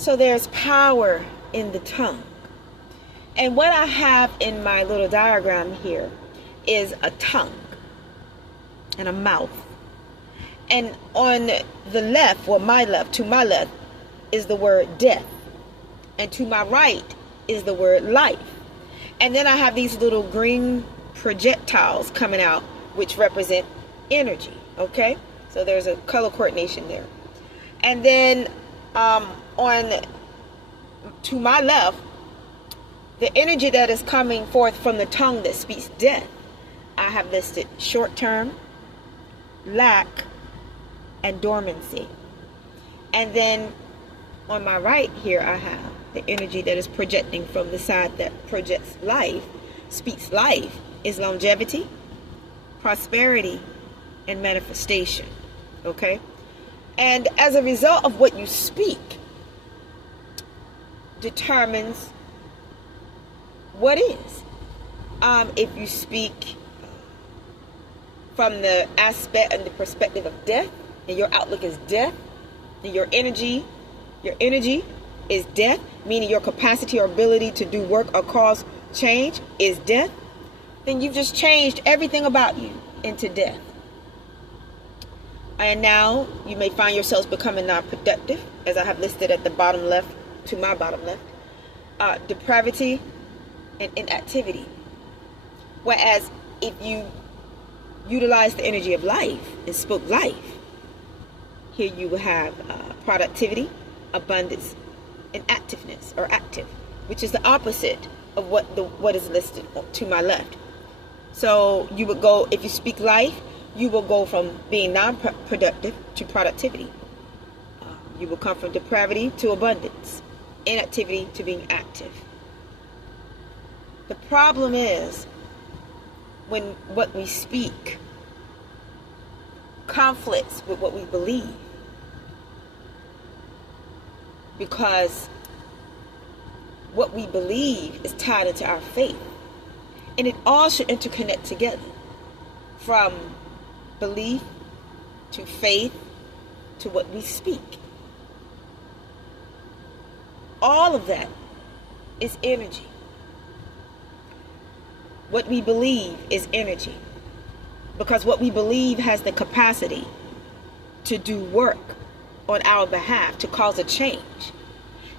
So there's power in the tongue. And what I have in my little diagram here is a tongue and a mouth. And on the left, or my left, to my left, is the word death. And to my right is the word life. And then I have these little green projectiles coming out, which represent energy. Okay? So there's a color coordination there. And then to my left, the energy that is coming forth from the tongue that speaks death, I have listed short term, lack, and dormancy. And then on my right here, I have the energy that is projecting from the side that projects life, speaks life, is longevity, prosperity, and manifestation. Okay? And as a result of what you speak, determines what is. If you speak from the aspect and the perspective of death, and your outlook is death, and your energy is death, meaning your capacity or ability to do work or cause change is death, then you've just changed everything about you into death. And now you may find yourselves becoming non-productive, as I have listed at the bottom left, to my bottom left, depravity and inactivity. Whereas if you utilize the energy of life and spoke life, here you will have productivity, abundance, and activeness, or active, which is the opposite of what is listed to my left. So you would go, if you speak life, you will go from being non-productive to productivity. You will come from depravity to abundance, inactivity to being active. The problem is when what we speak conflicts with what we believe, because what we believe is tied into our faith, and it all should interconnect together, from belief to faith to what we speak. All of that is energy. What we believe is energy, because what we believe has the capacity to do work on our behalf, to cause a change.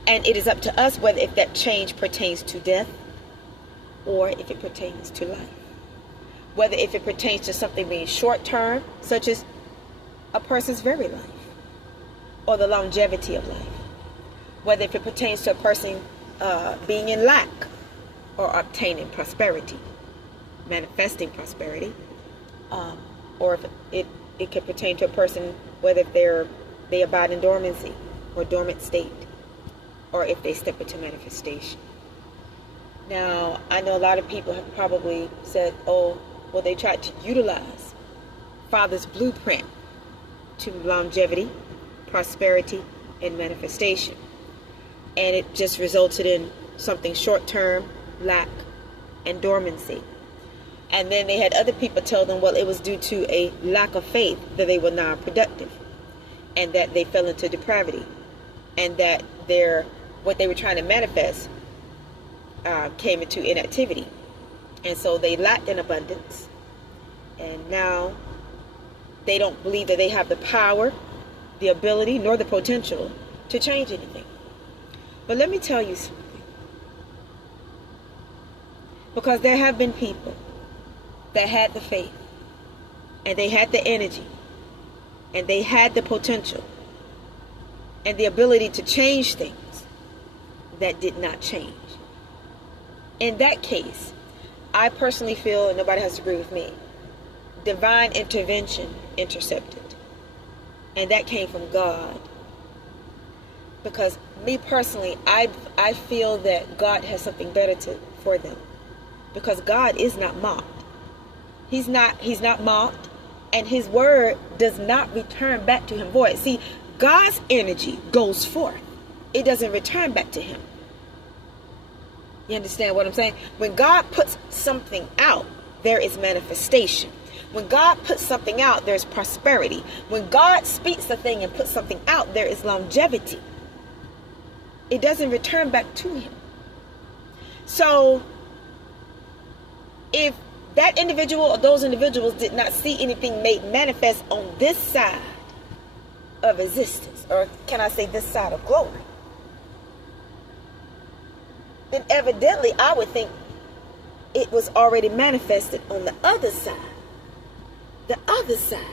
And it is up to us whether if that change pertains to death or if it pertains to life. Whether if it pertains to something being short term, such as a person's very life, or the longevity of life. Whether if it pertains to a person being in lack or obtaining prosperity, manifesting prosperity, or if it could pertain to a person whether if they abide in dormancy or dormant state, or if they step into manifestation. Now, I know a lot of people have probably said, oh, well, they tried to utilize Father's blueprint to longevity, prosperity, and manifestation. And it just resulted in something short-term, lack, and dormancy. And then they had other people tell them, well, it was due to a lack of faith that they were non-productive, and that they fell into depravity, and that what they were trying to manifest came into inactivity. And so they lacked in abundance, and now they don't believe that they have the power, the ability, nor the potential to change anything. But let me tell you something. Because there have been people that had the faith, and they had the energy, and they had the potential, and the ability to change things that did not change. In that case, I personally feel, and nobody has to agree with me, divine intervention intercepted. And that came from God. Because me personally, I feel that God has something better for them. Because God is not mocked. He's not mocked, and his word does not return back to him void. See, God's energy goes forth. It doesn't return back to him. You understand what I'm saying? When God puts something out, there is manifestation. When God puts something out, there's prosperity. When God speaks a thing and puts something out, there is longevity. It doesn't return back to him. So if that individual or those individuals did not see anything made manifest on this side of existence, or can I say this side of glory, then evidently I would think it was already manifested on the other side. The other side.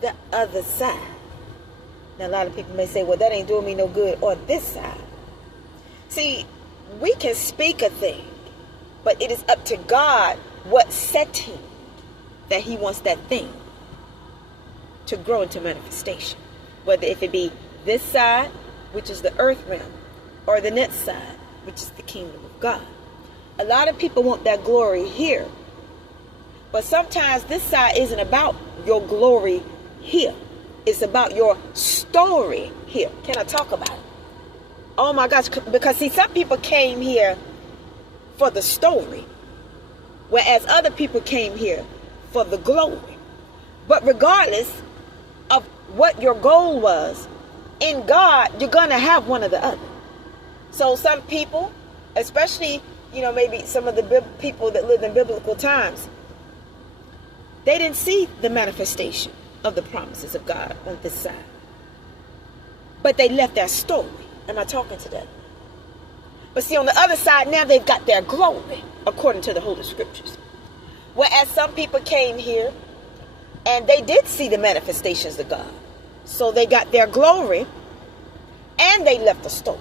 The other side. Now a lot of people may say, well, that ain't doing me no good on this side. See, we can speak a thing, but it is up to God what setting that he wants that thing to grow into manifestation. Whether if it be this side, which is the earth realm, or the next side, which is the kingdom of God. A lot of people want that glory here. But sometimes this side isn't about your glory here. It's about your story here. Can I talk about it? Oh my gosh, because see, some people came here for the story, whereas other people came here for the glory. But regardless of what your goal was, in God, you're going to have one or the other. So some people, especially, maybe some of the people that lived in biblical times, they didn't see the manifestation of the promises of God on this side. But they left their story. Am I talking to them? But see, on the other side, now they've got their glory, according to the Holy Scriptures. Whereas some people came here and they did see the manifestations of God. So they got their glory and they left the story.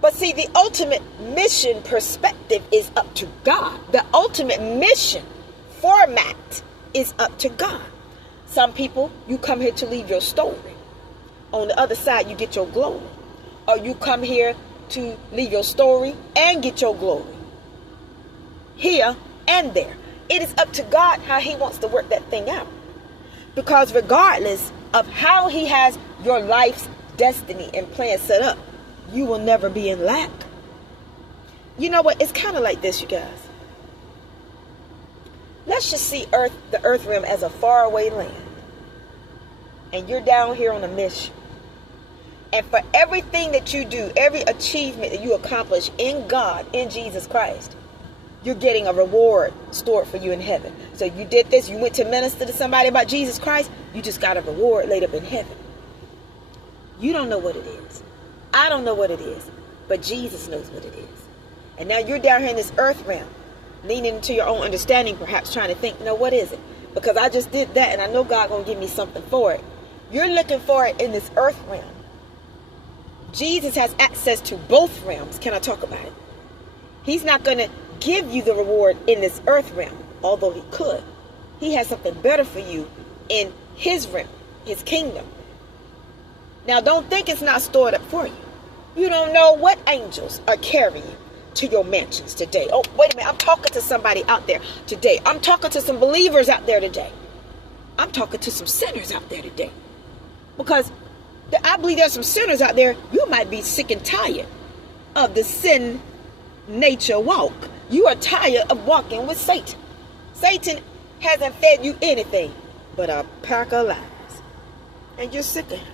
But see, the ultimate mission perspective is up to God. The ultimate mission format is up to God. Some people, you come here to leave your story. On the other side, you get your glory. Or you come here to leave your story and get your glory. Here and there. It is up to God how he wants to work that thing out. Because regardless of how he has your life's destiny and plan set up, you will never be in lack. You know what? It's kind of like this, you guys. Let's just see the earth realm as a faraway land. And you're down here on a mission. And for everything that you do, every achievement that you accomplish in God, in Jesus Christ, you're getting a reward stored for you in heaven. So you did this, you went to minister to somebody about Jesus Christ, you just got a reward laid up in heaven. You don't know what it is. I don't know what it is. But Jesus knows what it is. And now you're down here in this earth realm, leaning into your own understanding, perhaps trying to think, no, what is it? Because I just did that and I know God gonna give me something for it. You're looking for it in this earth realm. Jesus has access to both realms. Can I talk about it? He's not going to give you the reward in this earth realm, although he could. He has something better for you in his realm, his kingdom. Now, don't think it's not stored up for you. You don't know what angels are carrying you to your mansions today. Oh, wait a minute. I'm talking to somebody out there today. I'm talking to some believers out there today. I'm talking to some sinners out there today. Because I believe there's some sinners out there. You might be sick and tired of the sin nature walk. You are tired of walking with Satan. Satan hasn't fed you anything but a pack of lies. And you're sick of him.